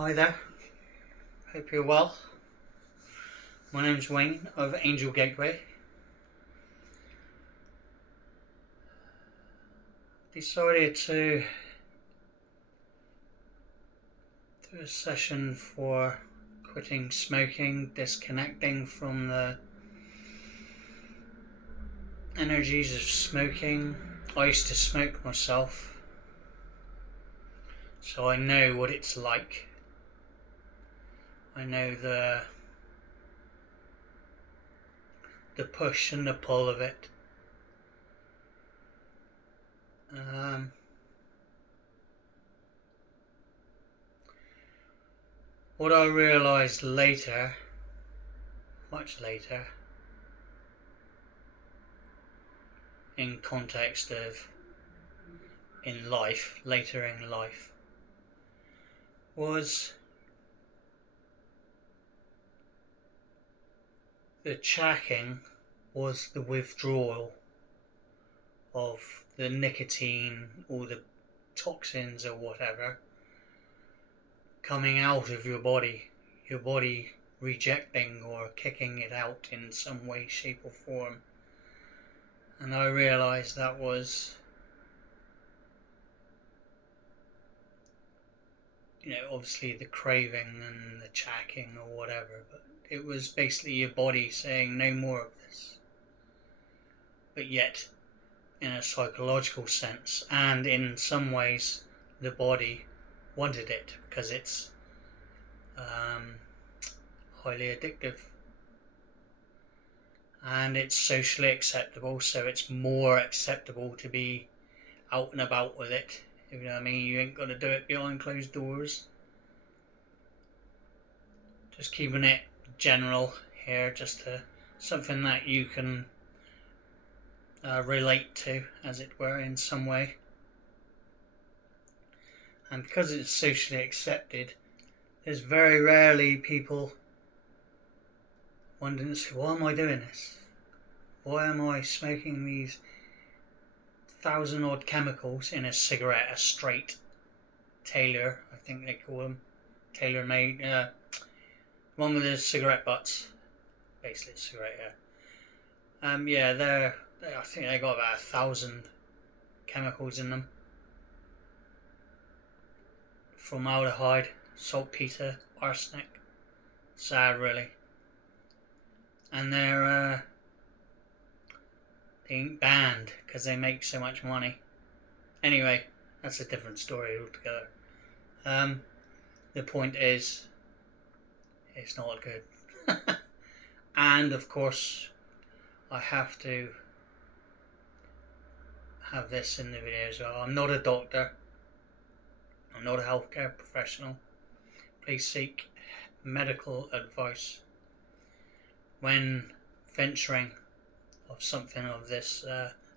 Hi there, hope you're well. My name's Wayne of Angel Gateway. Decided to do a session for quitting smoking, disconnecting from the energies of smoking. I used to smoke myself, so I know what it's like. I know the push and the pull of it. What I realised later, much later, in context of later in life, was the chacking was the withdrawal of the nicotine or the toxins or whatever coming out of your body rejecting or kicking it out in some way, shape or form. And I realised that was, obviously the craving and the chacking or whatever, but it was basically your body saying no more of this. But yet, in a psychological sense, and in some ways the body wanted it because it's highly addictive and it's socially acceptable, so it's more acceptable to be out and about with it. You know what I mean? You ain't got to do it behind closed doors. Just keeping it general here, just something that you can relate to, as it were, in some way. And because it's socially accepted, there's very rarely people wondering, why am I doing this? Why am I smoking these 1,000 odd chemicals in a cigarette, a straight Taylor, I think they call them, tailor made, one with the cigarette butts, basically cigarette, yeah. I think they got about 1,000 chemicals in them. Formaldehyde, saltpeter, arsenic. Sad, really. And they ain't banned because they make so much money. Anyway, that's a different story altogether. The point is, it's not good. And of course, I have to have this in the video as well. I'm not a doctor. I'm not a healthcare professional. Please seek medical advice when venturing of something of this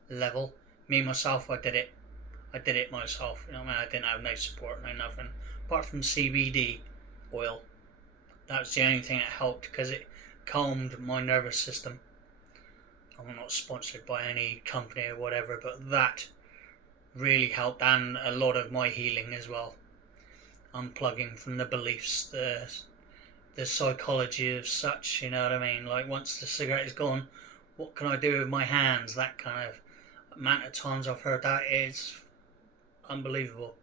level. Me myself, I did it myself. I didn't have no support, no nothing apart from CBD oil. That was the only thing that helped because it calmed my nervous system. I'm not sponsored by any company or whatever, but that really helped, and a lot of my healing as well. Unplugging from the beliefs, the psychology of such, you know what I mean? Like, once the cigarette is gone, what can I do with my hands? That kind of amount of times I've heard that is unbelievable.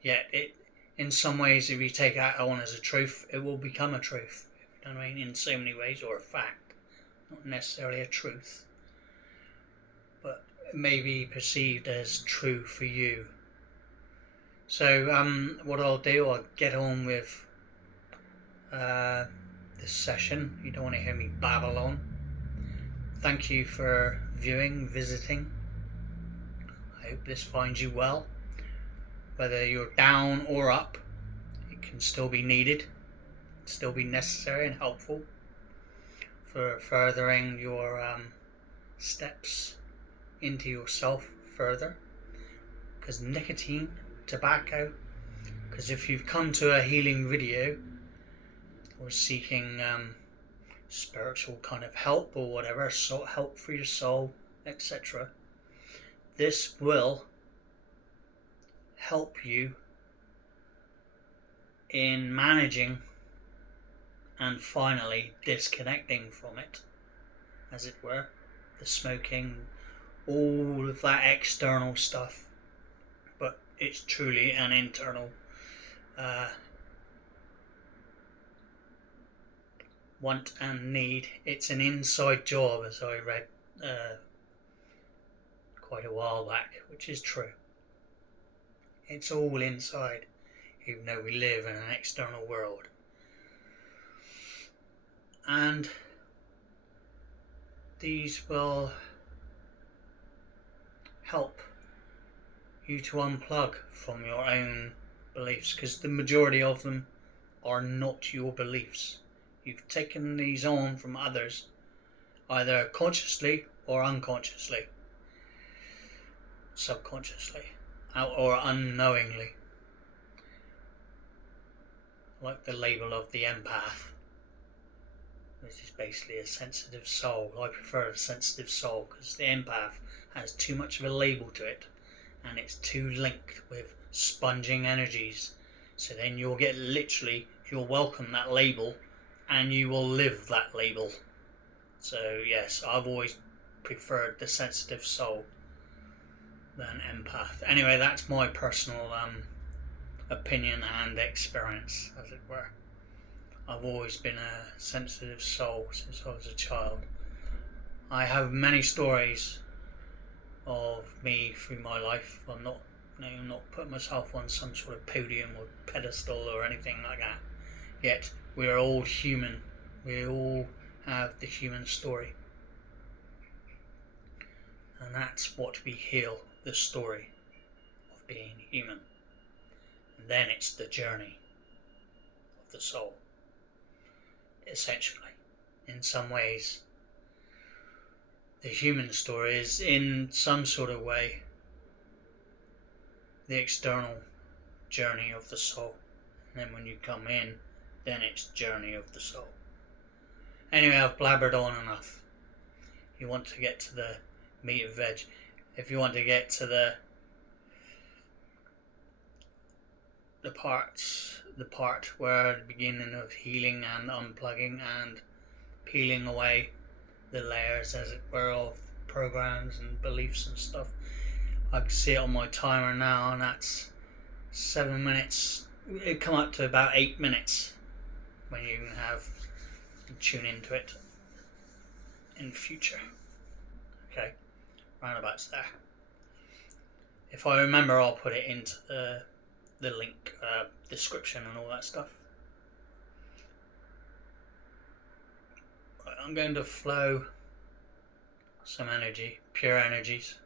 Yet it, in some ways, if you take that on as a truth, it will become a truth. You know what I mean? In so many ways, or a fact. Not necessarily a truth, but it may be perceived as true for you. So what I'll do, I'll get on with this session. You don't want to hear me babble on. Thank you for viewing, visiting. I hope this finds you well. Whether you're down or up, it can still be needed, still be necessary and helpful for furthering your steps into yourself further. Because nicotine, tobacco, because if you've come to a healing video or seeking spiritual kind of help or whatever, help for your soul, etc., this will help you in managing and finally disconnecting from it, as it were. The smoking, all of that external stuff, but it's truly an internal want and need. It's an inside job, as I read quite a while back, which is true. It's all inside, even though we live in an external world. And these will help you to unplug from your own beliefs, because the majority of them are not your beliefs. You've taken these on from others, either consciously or unconsciously, subconsciously, or unknowingly. Like the label of the empath, which is basically a sensitive soul. I prefer a sensitive soul because the empath has too much of a label to it, and it's too linked with sponging energies. So then you'll get you'll welcome that label and you will live that label. So yes, I've always preferred the sensitive soul than empath. Anyway, that's my personal opinion and experience, as it were. I've always been a sensitive soul since I was a child. I have many stories of me through my life. I'm not putting myself on some sort of podium or pedestal or anything like that. Yet we're all human. We all have the human story. And that's what we heal, the story of being human. And then it's the journey of the soul. Essentially, in some ways, the human story is in some sort of way the external journey of the soul. And then when you come in, then it's journey of the soul. Anyway, I've blabbered on enough. You want to get to the meat and veg. If you want to get to the part where the beginning of healing and unplugging and peeling away the layers, as it were, of programs and beliefs and stuff. I can see it on my timer now, and that's 7 minutes. It'll come up to about 8 minutes when you tune into it in the future. Okay, roundabouts there. If I remember, I'll put it into the link description and all that stuff. Right, I'm going to flow some energy, pure energies.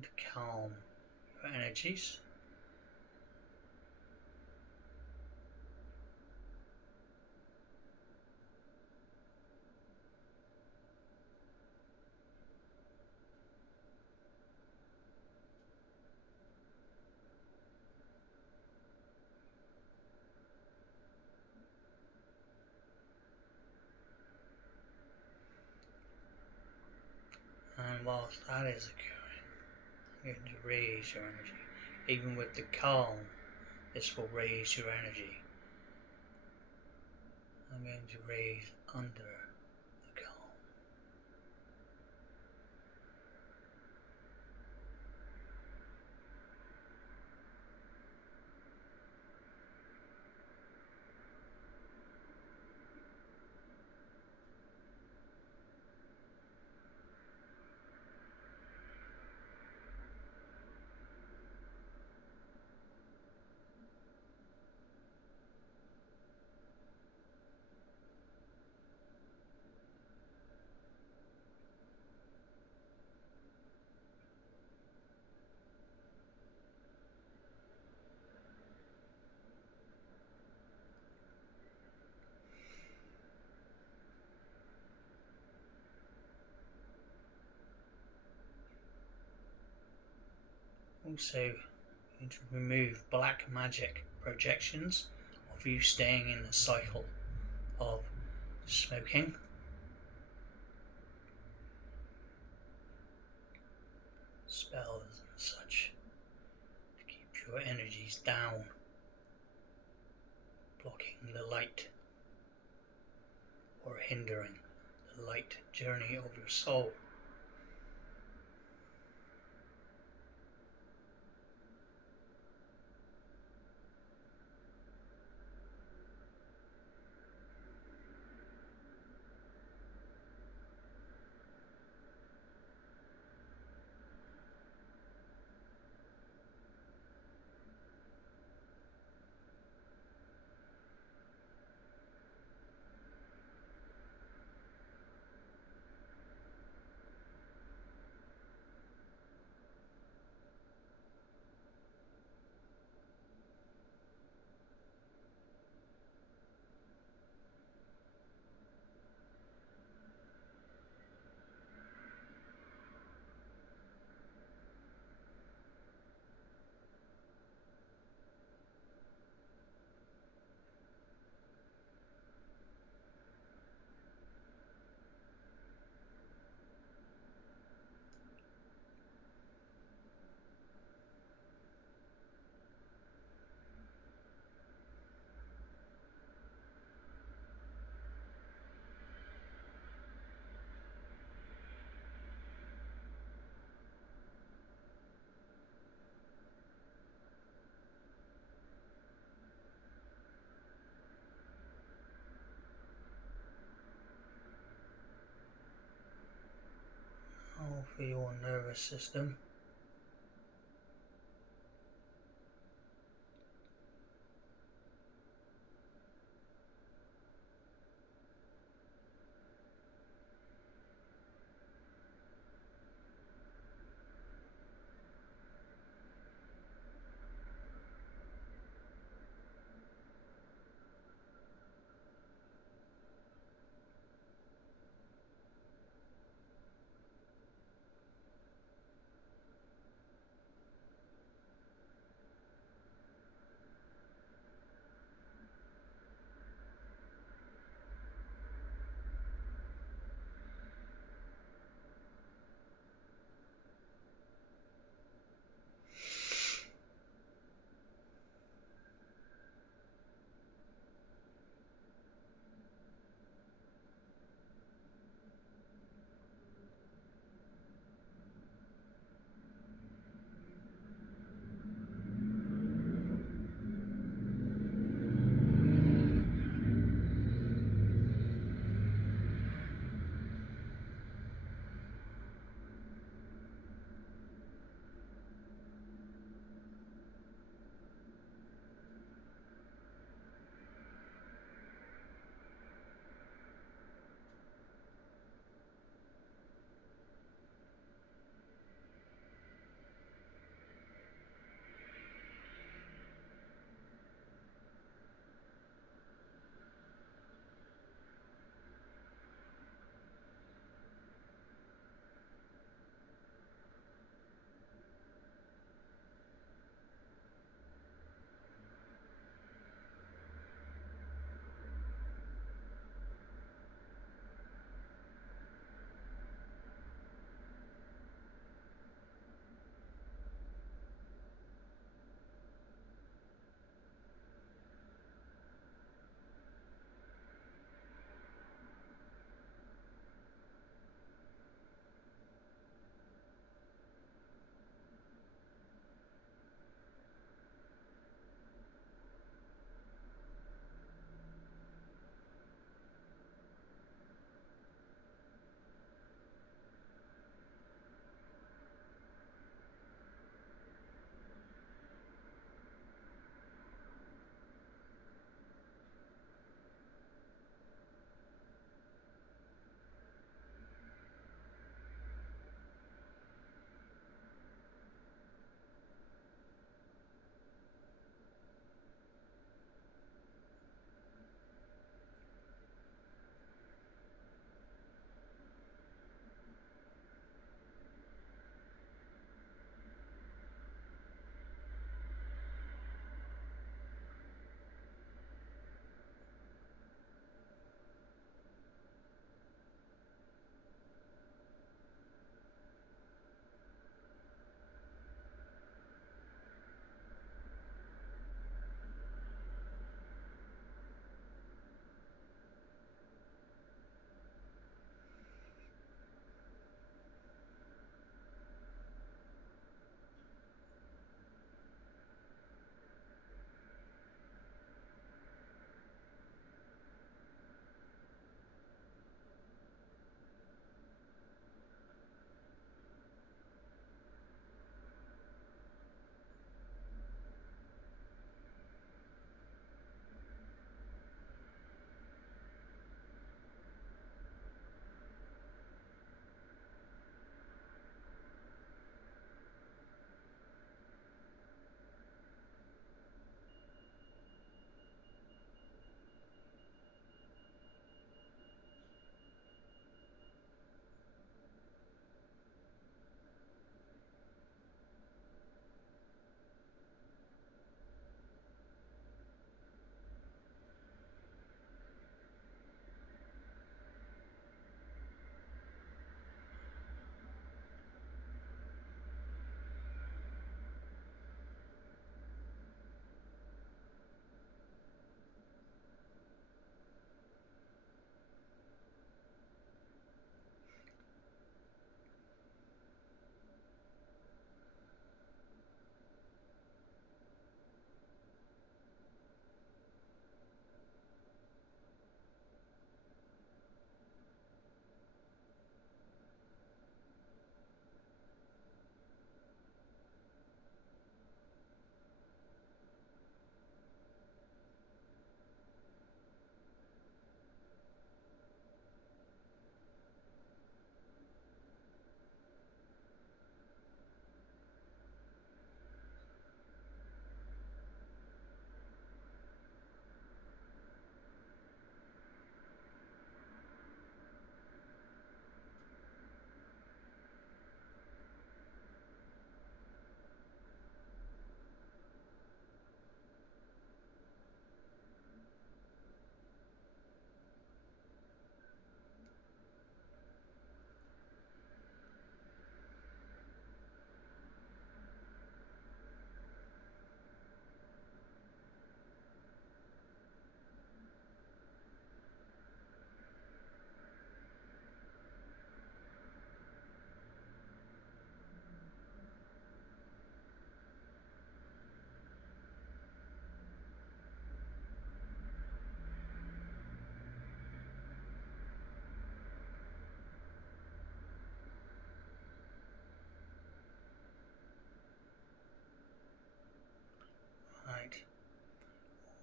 To calm your energies. And whilst that is occurring, I'm going to raise your energy. Even with the calm, this will raise your energy. I'm going to raise under the calm. Also, going to remove black magic projections of you staying in a cycle of smoking, spells and such to keep your energies down, blocking the light or hindering the light journey of your soul. Now for your nervous system.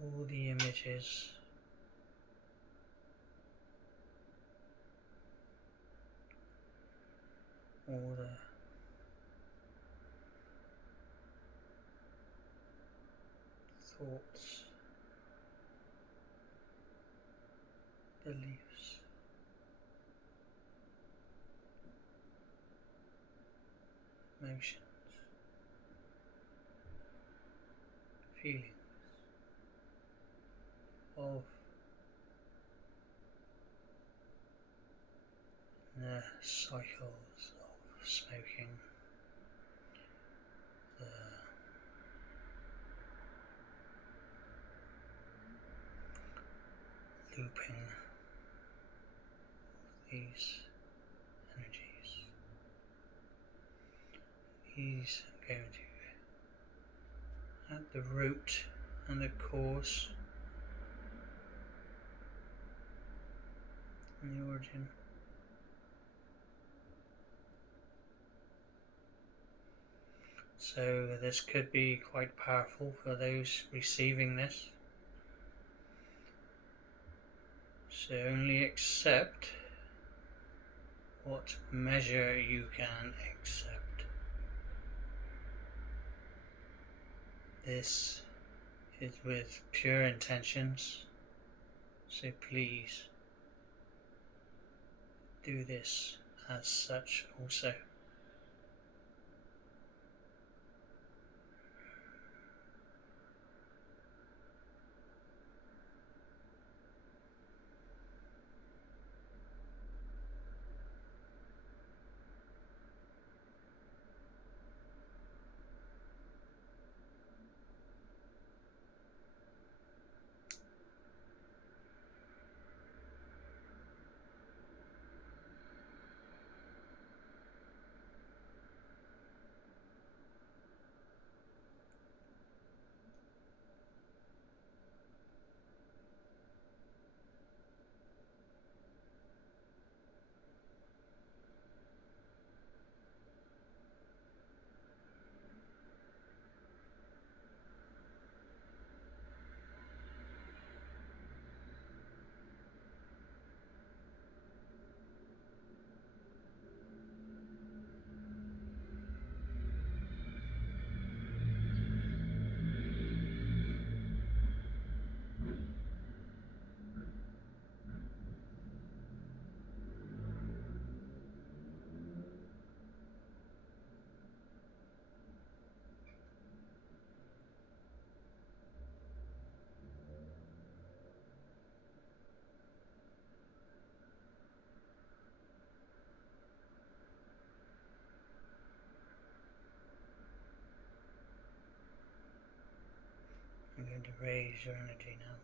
all the images, all the thoughts, beliefs, emotions, feelings of the cycles of smoking, the looping these energies. These are going to, at the root and the cause and the origin. So this could be quite powerful for those receiving this. So only accept what measure you can accept. This is with pure intentions, so please do this as such also. I'm going to raise your energy now.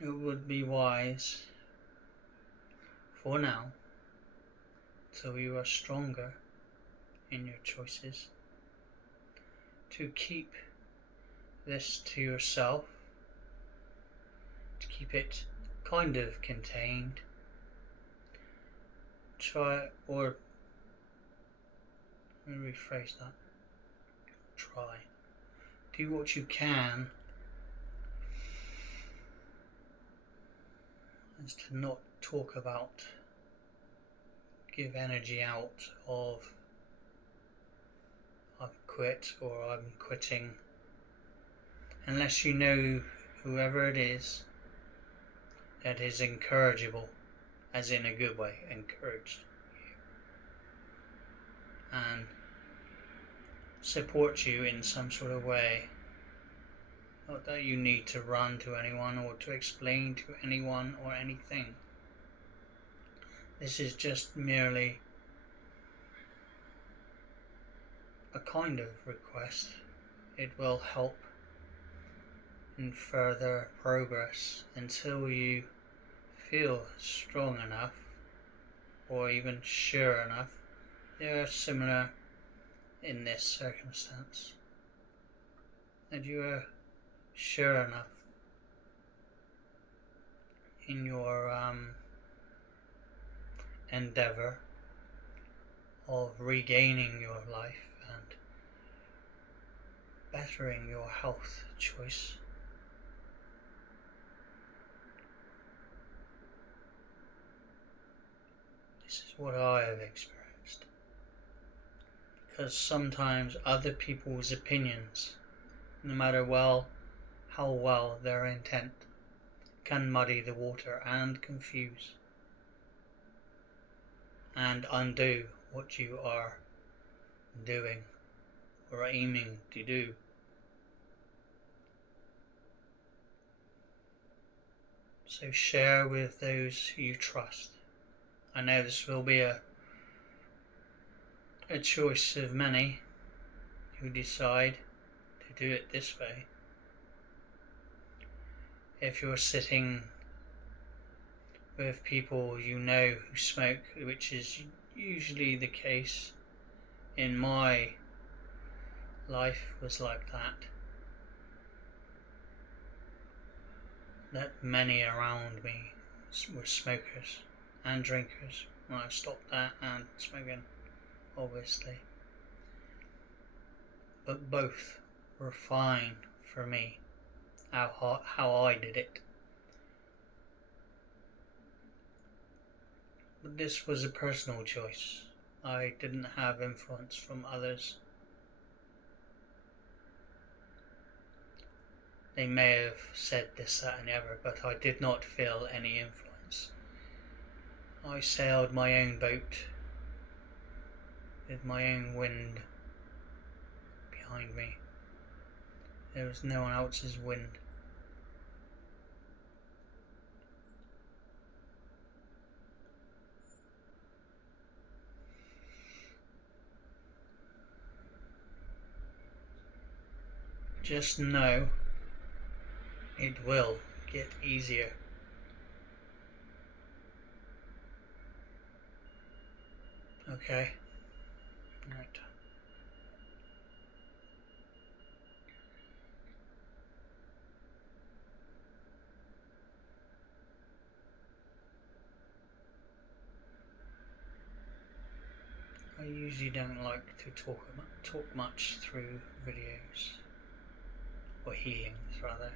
It would be wise for now, till you are stronger in your choices, to keep this to yourself, to keep it kind of contained. Try, or let me rephrase that, try. Do what you can as to not talk about, give energy out of I've quit or I'm quitting, unless you know whoever it is that is encourageable, as in a good way, encouraged you and support you in some sort of way. Not that you need to run to anyone or to explain to anyone or anything. This is just merely a kind of request. It will help in further progress until you feel strong enough or even sure enough you're similar in this circumstance, that you are sure enough in your endeavour of regaining your life and bettering your health choice. This is what I have experienced. Because sometimes other people's opinions, no matter how well their intent, can muddy the water and confuse and undo what you are doing or aiming to do. So share with those you trust. I know this will be a choice of many who decide to do it this way. If you're sitting with people you know who smoke, which is usually the case, in my life was like that many around me were smokers and drinkers when I stopped that and smoking, obviously, but both were fine for me, how I did it. But this was a personal choice. I didn't have influence from others. They may have said this, that and the other, but I did not feel any influence. I sailed my own boat with my own wind behind me. There was no one else's wind. Just know it will get easier. Okay? Right. I usually don't like to talk much through videos, or healings rather.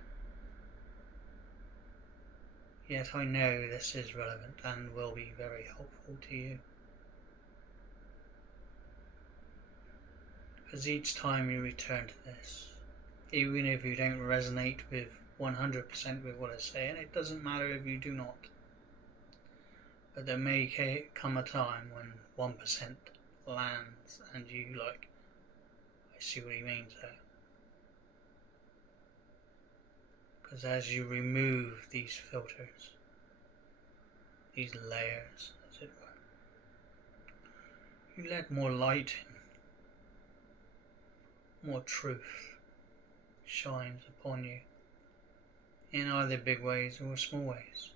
Yet I know this is relevant and will be very helpful to you. Because each time you return to this, even if you don't resonate with 100% with what I say, and it doesn't matter if you do not, but there may come a time when 1% lands and you like, I see what he means there. Because as you remove these filters, these layers, as it were, you let more light in, more truth shines upon you, in either big ways or small ways.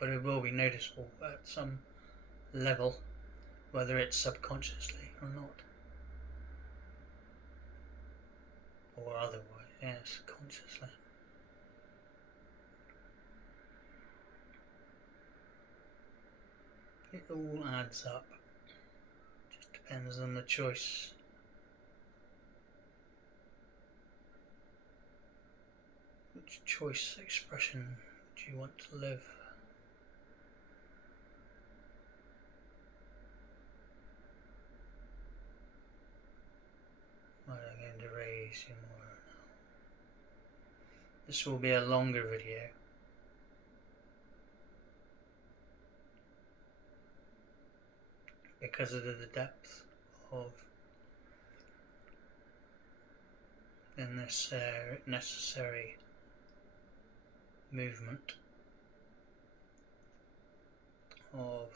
But it will be noticeable at some level, whether it's subconsciously or not, or otherwise, yes, consciously. It all adds up. Just depends on the choice. Which choice expression do you want to live? Right, I'm going to raise you more now. This will be a longer video. Because of the depth of the necessary movement of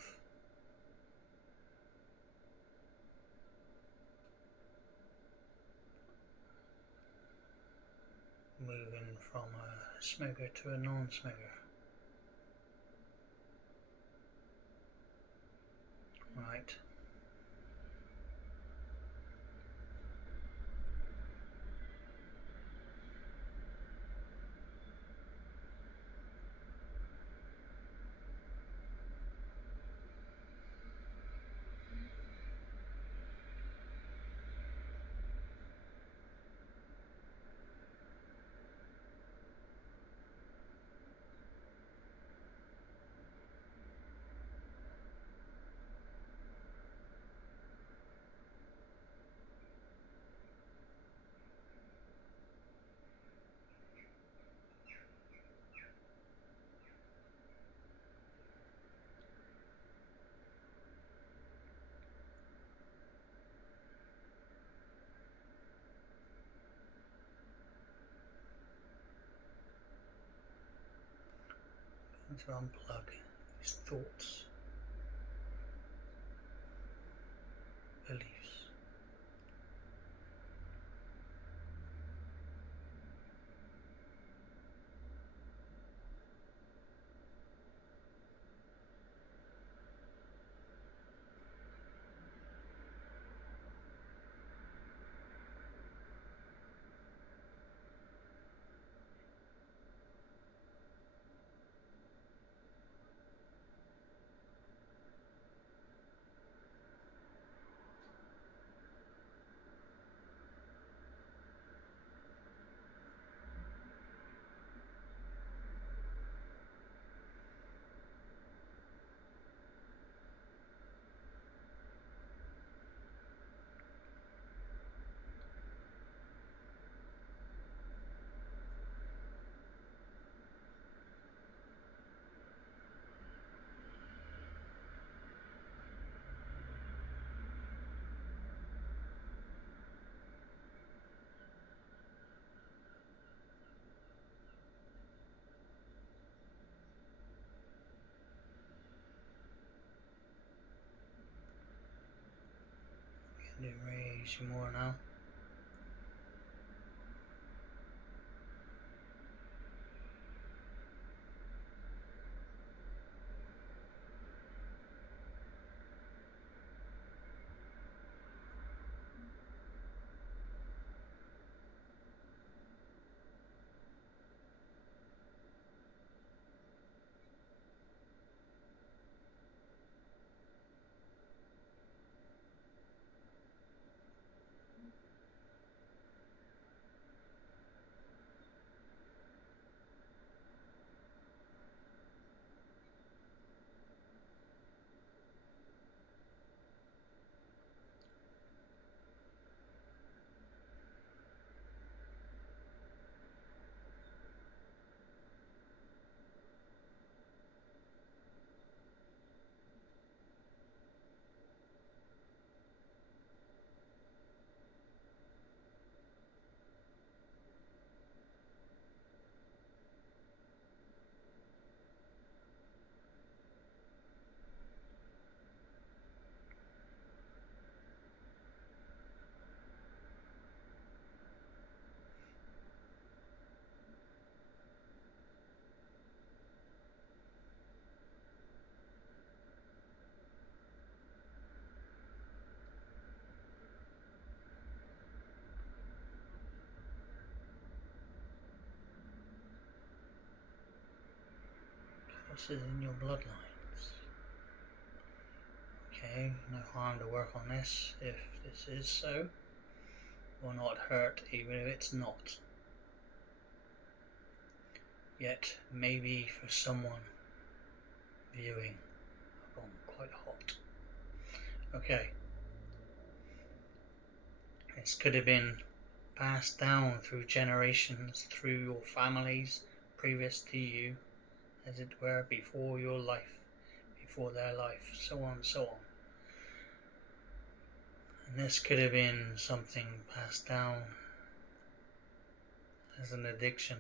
moving from a smoker to a non-smoker. Right. and to unplug these thoughts, beliefs. Can you raise you more now? This is in your bloodlines. Okay, no harm to work on this if this is so. Will not hurt even if it's not. Yet, maybe for someone viewing, I've gone quite hot. Okay. This could have been passed down through generations, through your families previous to you, as it were, before your life, before their life, so on and so on. And this could have been something passed down as an addiction.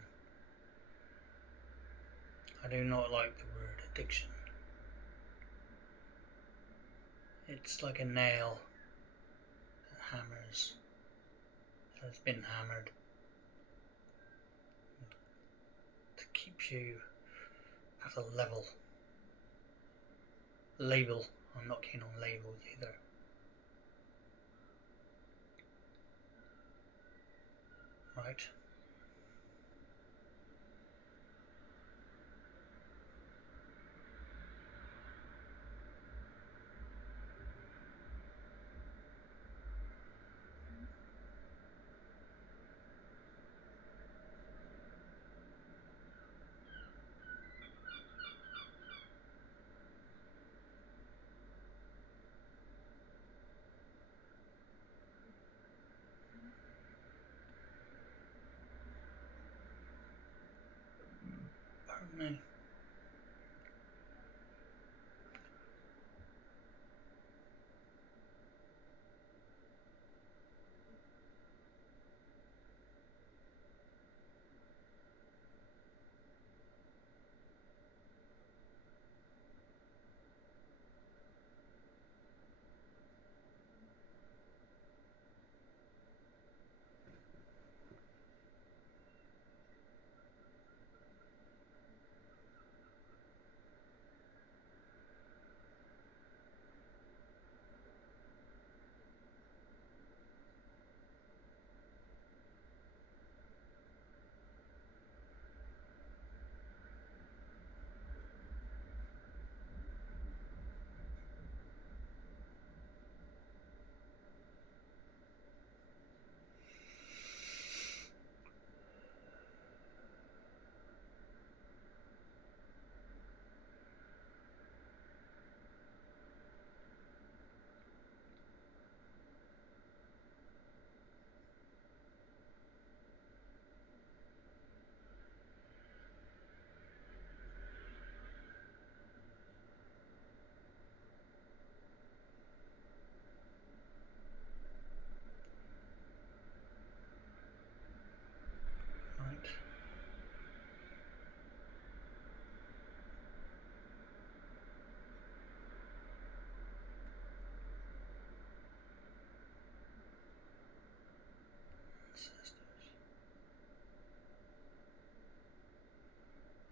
I do not like the word addiction. It's like a nail that hammers, that has been hammered to keep you at a level. Label. I'm not keen on labels either. Right. Pardon me.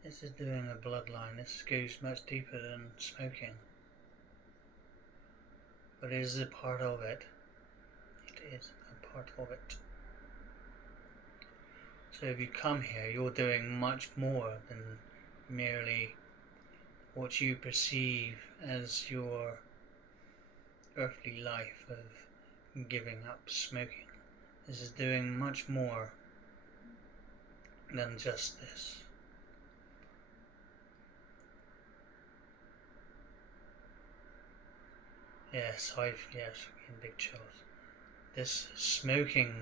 This is doing a bloodline. This goes much deeper than smoking. But it is a part of it. It is a part of it. So if you come here, you're doing much more than merely what you perceive as your earthly life of giving up smoking. This is doing much more than just this. Yes, getting big chills. This smoking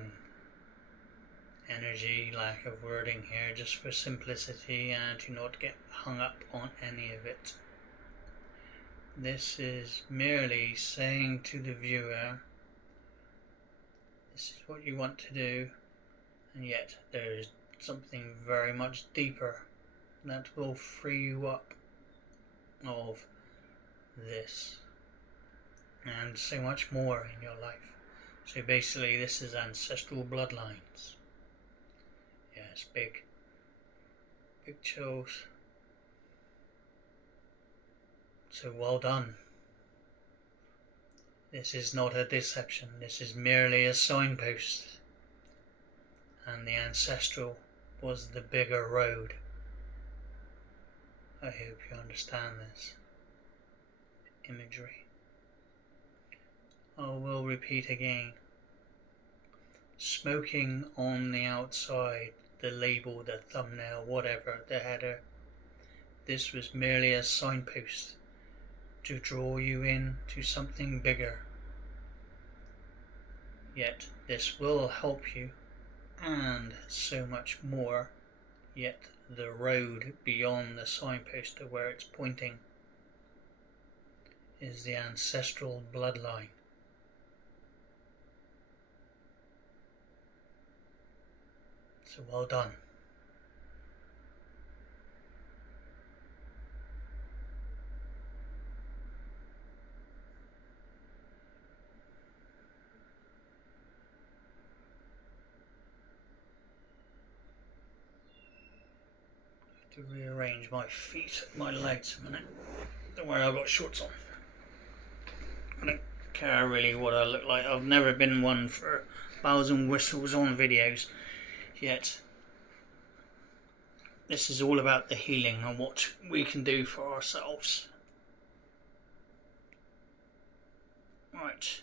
energy, lack of wording here, just for simplicity and to not get hung up on any of it. This is merely saying to the viewer, this is what you want to do, and yet there is something very much deeper that will free you up of this and so much more in your life. So basically this is ancestral bloodlines. Yes, big chills. So well done. This is not a deception, this is merely a signpost, and the ancestral was the bigger road. I hope you understand this imagery. I will repeat again. Smoking on the outside, the label, the thumbnail, whatever, the header, this was merely a signpost to draw you in to something bigger. Yet this will help you, and so much more, yet the road beyond the signpost to where it's pointing is the ancestral bloodline. So well done. To rearrange my feet, my legs a minute. Don't worry, I've got shorts on. I don't care really what I look like. I've never been one for bells and whistles on videos, yet this is all about the healing and what we can do for ourselves. Right,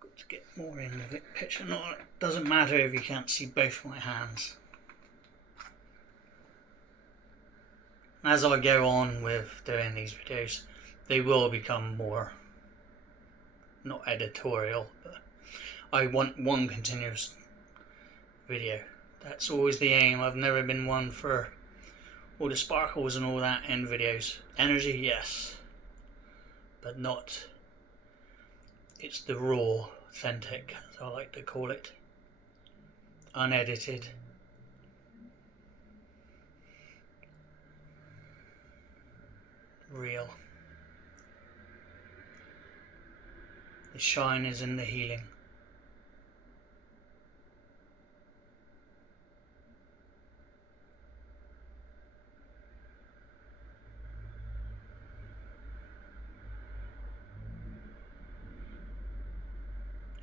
got to get more in the picture. No, it doesn't matter if you can't see both my hands. As I go on with doing these videos, they will become more, not editorial, but I want one continuous video. That's always the aim. I've never been one for all the sparkles and all that in videos. Energy, yes, but not. It's the raw, authentic, as I like to call it, unedited. Real. The shine is in the healing.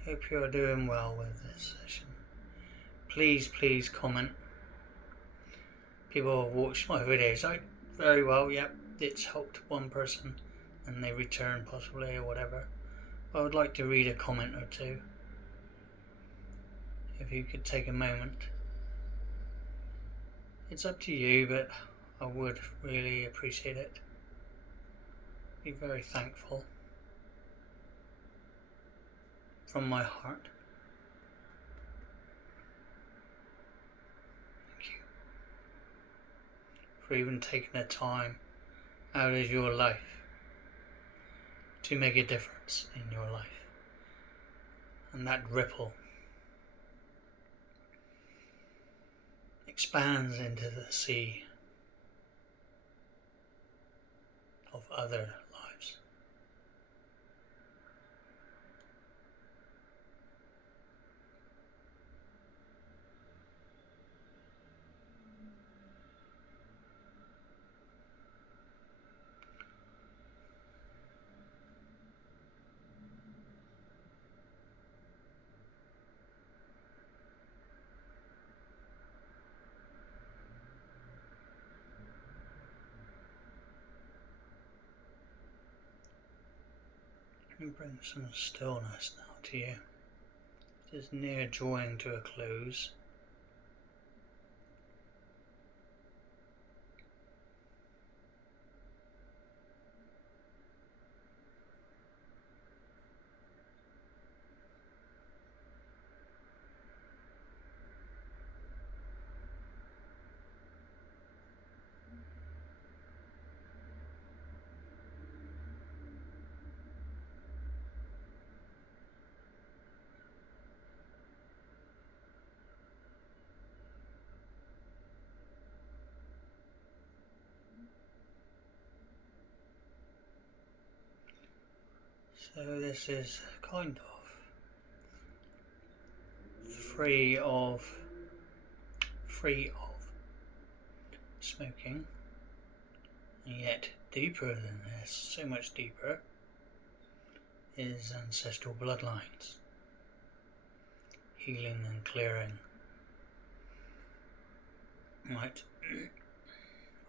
Hope you're doing well with this session. Please comment. People have watched my videos out very well, yep, it's helped one person and they return possibly or whatever. I would like to read a comment or two. If you could take a moment. It's up to you, but I would really appreciate it. Be very thankful. From my heart. Thank you. For even taking the time out of your life to make a difference in your life. And that ripple expands into the sea of other lives. And bring some stillness now to you. It is near drawing to a close. So this is kind of free of smoking, and yet deeper than this, so much deeper, is ancestral bloodlines, healing and clearing. Right,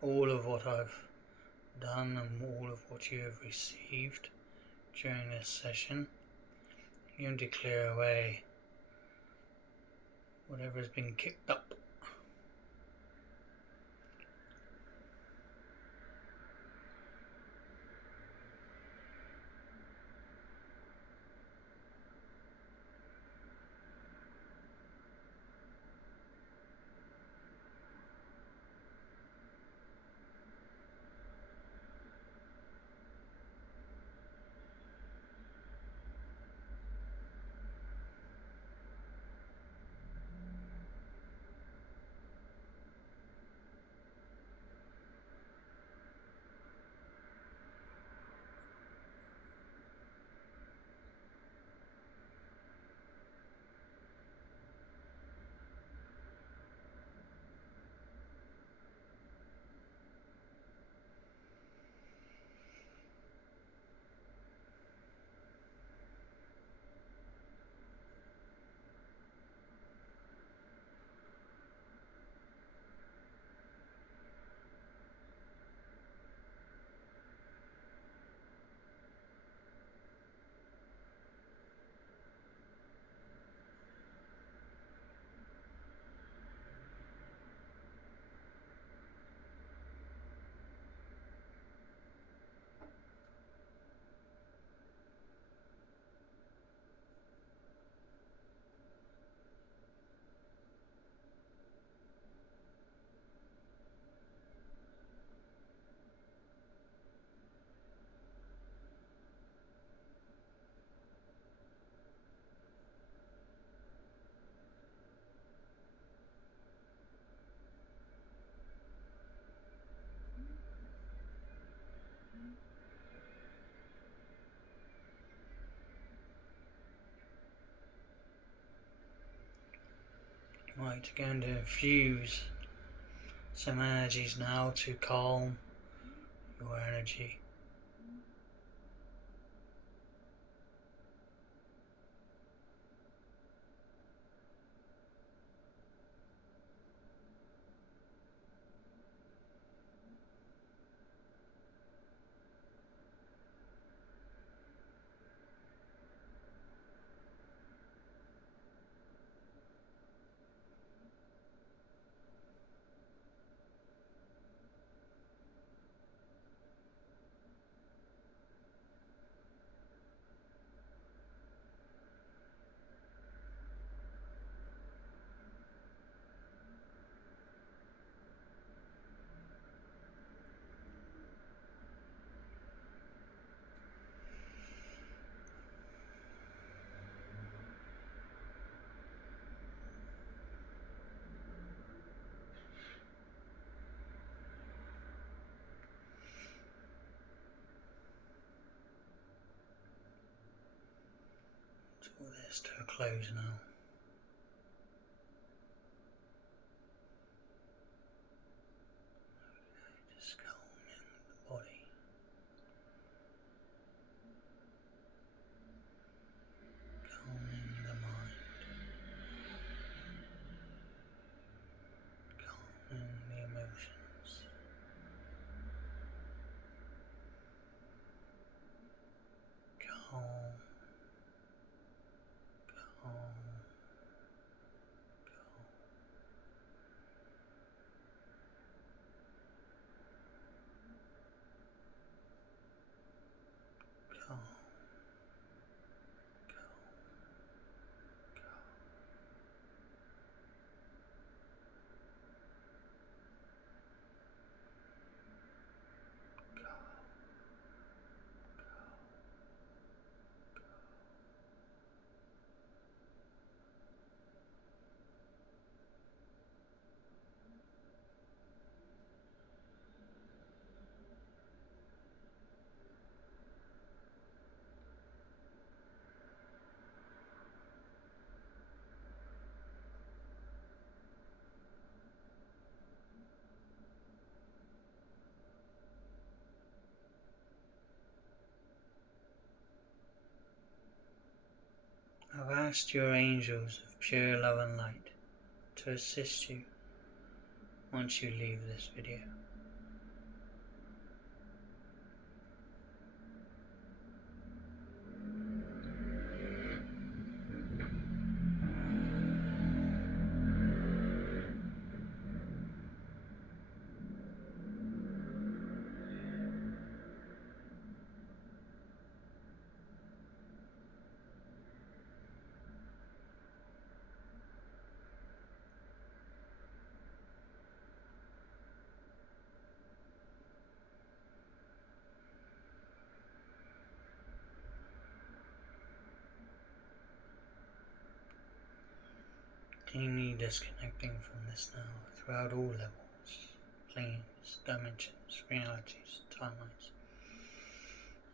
all of what I've done and all of what you have received during this session, you're going to clear away whatever has been kicked up. Right, going to infuse some energies now to calm your energy. Draw this to a close now. Just calming the body. Calming the mind. Calming the emotions. Calm Ask your angels of pure love and light to assist you once you leave this video. Cleanly disconnecting from this now throughout all levels, planes, dimensions, realities, timelines,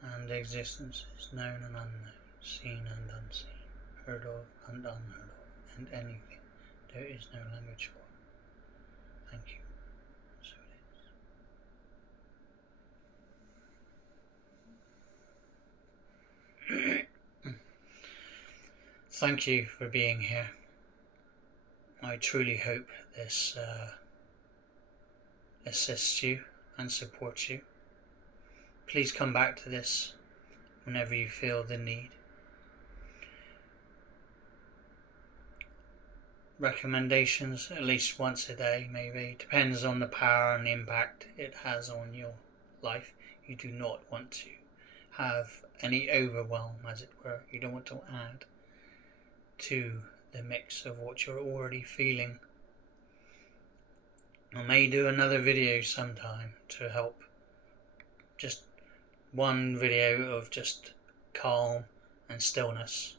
and existences known and unknown, seen and unseen, heard of and unheard of, and anything there is no language for. Thank you. So it is. Thank you for being here. I truly hope this assists you and supports you. Please come back to this whenever you feel the need. Recommendations at least once a day, maybe. Depends on the power and the impact it has on your life. You do not want to have any overwhelm, as it were. You don't want to add to the mix of what you're already feeling. I may do another video sometime to help. Just one video of just calm and stillness.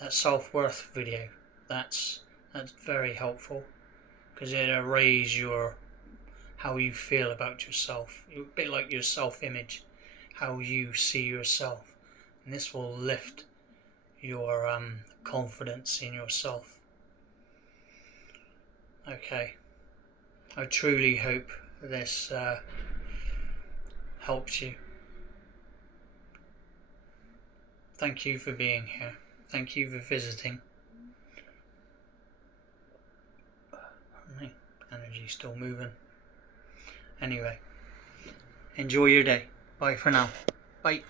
That self-worth video, that's very helpful, because it'll raise your how you feel about yourself. A bit like your self-image, how you see yourself, and this will lift your confidence in yourself. Okay, I truly hope this helps you. Thank you for being here. Thank you for visiting. Energy's still moving. Anyway, enjoy your day. Bye for now. Bye.